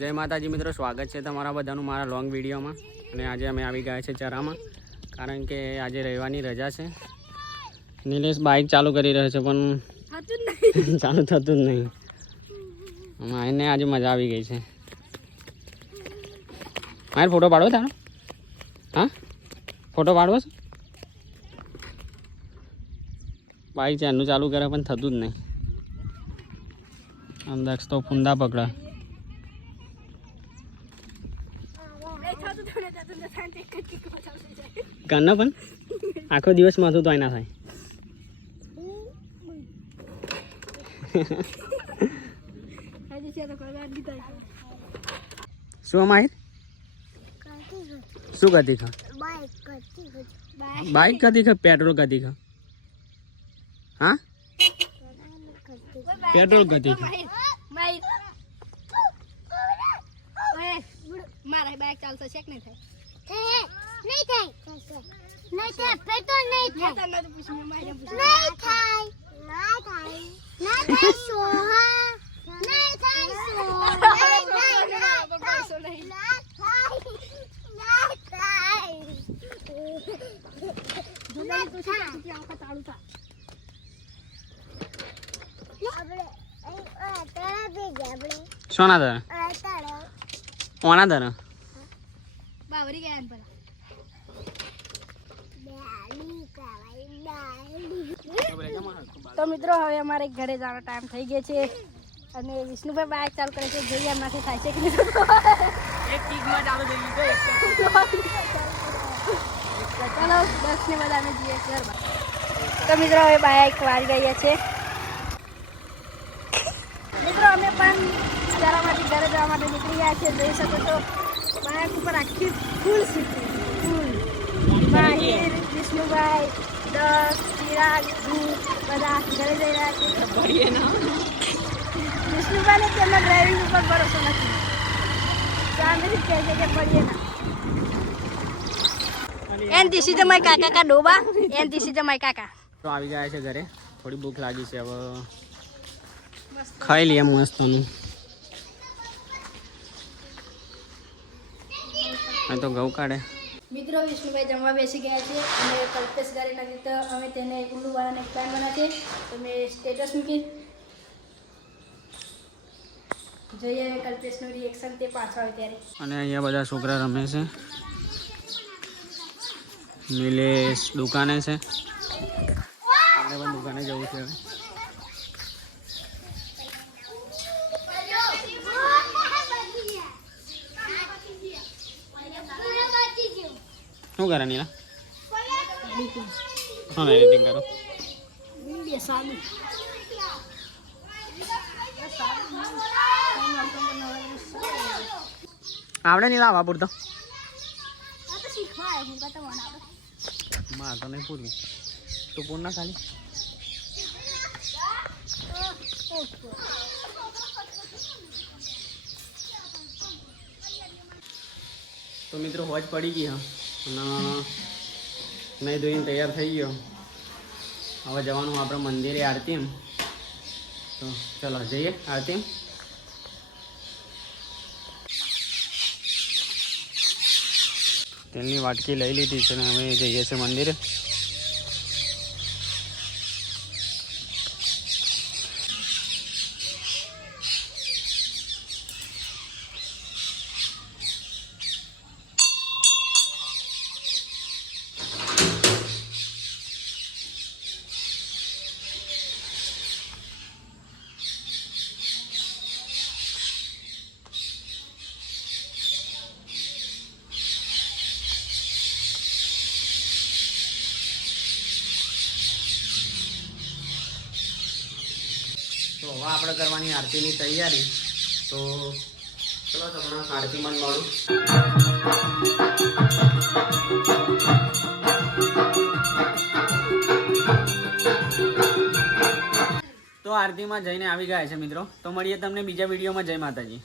જય માતાજી મિત્રો, સ્વાગત છે તમારા બધાનું મારા લોંગ વિડીયોમાં. અને આજે અમે આવી ગયા છે ચરામાં, કારણ કે આજે રવિવારની રજા છે. નિલેશ બાઇક ચાલુ કરી રહ્યો છે પણ ચાલુ થતું જ નહીં. એને આજે મજા આવી ગઈ છે. મારે ફોટો પાડવો તારો? હા, ફોટો પાડવો છે? બાઇક છે એનું ચાલુ કરે પણ થતું જ નહીં. આમ દક્ષ તો ફૂંદા પકડા. ગાના પણ આખો દિવસ માથું તો ના થાય. શું અમાય શું કરતી ખા? બાઇક કરતી ખા? પેટ્રોલ કરતી ખા? હા, પેટ્રોલ કરતી ખા? મારા બાઇક ચાલતો છે કે નહીં થાય? નહીં થાય, નહીં થાય, પેટ્રોલ નહીં થાય, નહીં થાય, ના થાય, ના થાય, સોહા, નહીં થાય, સોહા, નહીં થાય, ના થાય, ના થાય. સોના દર ઓના દર બાવરી ગયા ને પેલા. તો મિત્રો હવે અમારે ઘરે જવાનો ટાઈમ થઈ ગયો છે અને વિષ્ણુભાઈ બાઇક ચાલુ કરે છે. જોઈએ એમનાથી થાય છે કે નહીં. એક કિકમાં ચાલુ થઈ ગઈ છે. ચાલો 10 ને બધા અમે જઈએ ઘરમાં. તો મિત્રો હવે બાઇક વાળી ગયા છે. મિત્રો અમે પણ ચરામાંથી ઘરે જવા માટે નીકળી ગયા છે. જોઈ શકો છો બાઇક ઉપર આખી ફૂલ સીટ ફૂલ. માહિર, વિષ્ણુભાઈ, દસ, ચિરાગ, બધા ઘરે જઈ રહ્યા છે. વિષ્ણુભાઈને તેમના ડ્રાઇવિંગ ઉપર ભરોસો નથી. સામેથી કહે છે કે પડીએ ના. એન ધીસ ઇઝ માય કાકા કા ડોબા. એન ધીસ ઇઝ માય કાકા. તો આવી ગયા છે ઘરે. થોડી ભૂખ લાગી છે, હવે ખાઈ લઈએ મસ્તનું. અહીં તો ઘઉં કાઢે. મિત્રો વિષ્ણુભાઈ જમવા બેસી ગયા છે અને કલ્પેશ ઘરે નથી તો અમે તેને ઉલ્લુવાળાને પ્લાન બનાવ્યા છે. તો મેં સ્ટેટસ મૂકી જોઈએ કલ્પેશનું રિએક્શન તે પાછો આવે ત્યારે. અને અહીંયા બધા છોકરા રમે છે. નિલેશ દુકાને છે. આપણે પણ દુકાને જવું છે હવે. શું કરે નીલા? હા, એડિટિંગ કરો. આવડે નીલા આવા પૂરતો? માર તો નહીં પૂરવી. તું પૂર ના ખાલી. તો મિત્રો હોજ પડી ગઈ હા, અને નહીં ધોઈને તૈયાર થઈ ગયો. હવે જવાનું આપણે મંદિરે આરતી. તો ચલો જઈએ આરતી. તેલની વાટકી લઈ લીધી છે ને હવે જઈએ છીએ મંદિરે. તો હવે આપણે કરવાની આરતીની તૈયારી. તો ચલો તમને આરતીમાં જ મળું. તો આરતીમાં જઈને આવી ગયા છે મિત્રો. તો મળીએ તમને બીજા વિડીયોમાં. જય માતાજી.